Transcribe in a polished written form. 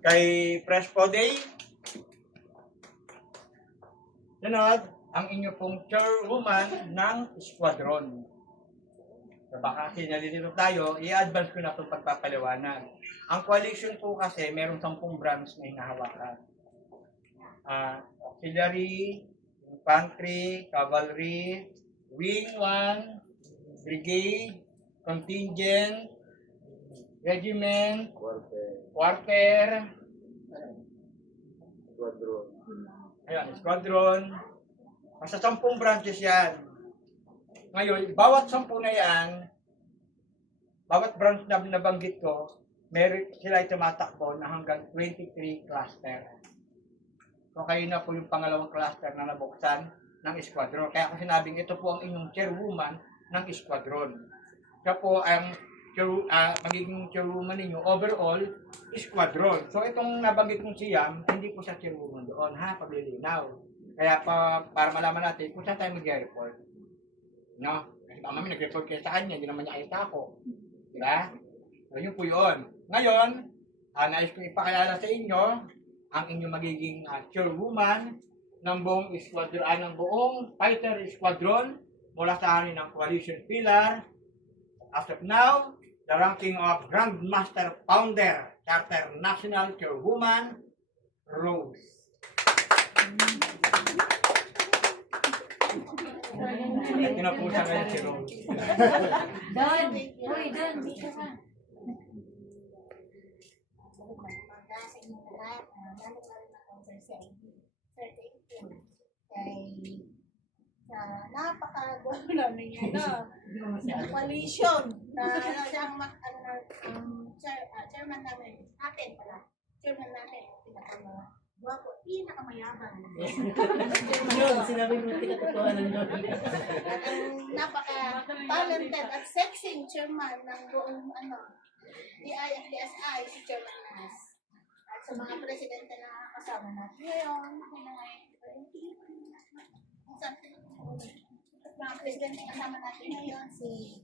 kay Fresco Day. Sunod, ang inyo pong chairwoman ng squadron. Baka kasi nalilito tayo, i-advance ko na itong pagpapaliwanag. Ang coalition po kasi, merong 10 branch na hinahawakan. Auxiliary, Infantry, Cavalry, Wing 1, Brigade, Contingent, Regiment, Quarter, Squadron. Basta 10 branches yan. Ngayon, bawat 10 na yan, bawat branch na nabanggit ko, meron sila tumatakbo na hanggang 23 cluster. So kayo na po yung pangalawang cluster na nabuksan ng squadron. Kaya ako sinabing ito po ang inyong chairwoman ng squadron. Siya po ang magiging chairwoman ninyo overall squadron. So itong nabanggit kong siyam, hindi po siya chairwoman doon, ha? Paglilinaw. Kaya para malaman natin kung saan tayo mag-report. No? Kasi baka mami nag-report kayo sa kanya, hindi naman niya kita ako. Diba? So yun po yun. Ngayon, nais ko ipakilala sa inyo ang inyong magiging chairwoman ng buong squadron, ng buong fighter squadron mula sa anin ng coalition pillar. As of now, the ranking of Grandmaster Founder, Charter National Chairwoman, Rose. Kinapusa ngayon si Rose. Don! Uy, Don! Dito ka. Sa inyong lahat, lalo-lalo na kung Sir David, kay napaka-gulo namin coalition na siyang chairman namin, chairman natin, pinakamayabang. Yun, sinabi mo pinakatotohanan yun. At ang napaka-talented at sexy chairman ng buong DI at DSI, si Chairman Nas. At sa mga presidente na kasama natin ngayon, mga presidente kasama natin ngayon, si